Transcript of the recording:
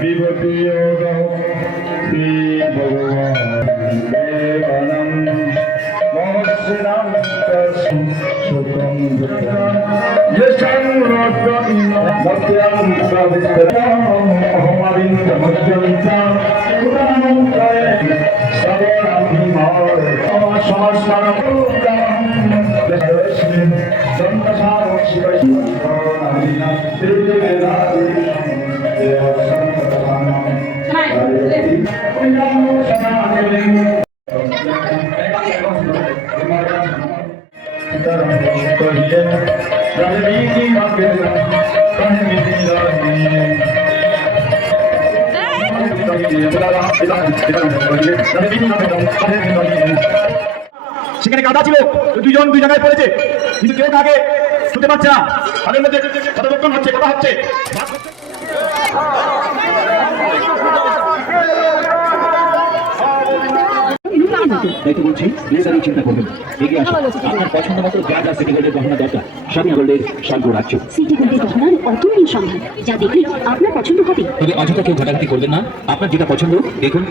विभूति योग श्री भगवान देवानंद मोक्षणं सुखं यशं रत्न मत्यं प्रविष्टं अहमविंद मत्यं पुराणं कये सर्वनाभिमार समस्तानं दशरश्मिन् संसारो शिवै नामिना সেখানে কাদা ছিল, দুইজন দুই জায়গায় পড়েছে, কিন্তু কেউ কাকে শুনতে পাচ্ছে না। তাদের মধ্যে কথোপকথন হচ্ছে, কথা হচ্ছে। তাইতো বলছি লেজারের চিন্তা করবেন, এগিয়ে আসুন। আপনার পছন্দ মতো যা যা সিটি গোল্ডের গহনা দরকার সবই গোল্ডের স্বর্গ রাজ্য। সিটি গোল্ডের গহনার অতুলনীয় সম্ভার, যা দেখলে আপনার পছন্দ হবে। তবে অযথা কেউ ঘাটাঘাটি করবেন না, আপনার যেটা পছন্দ দেখুন।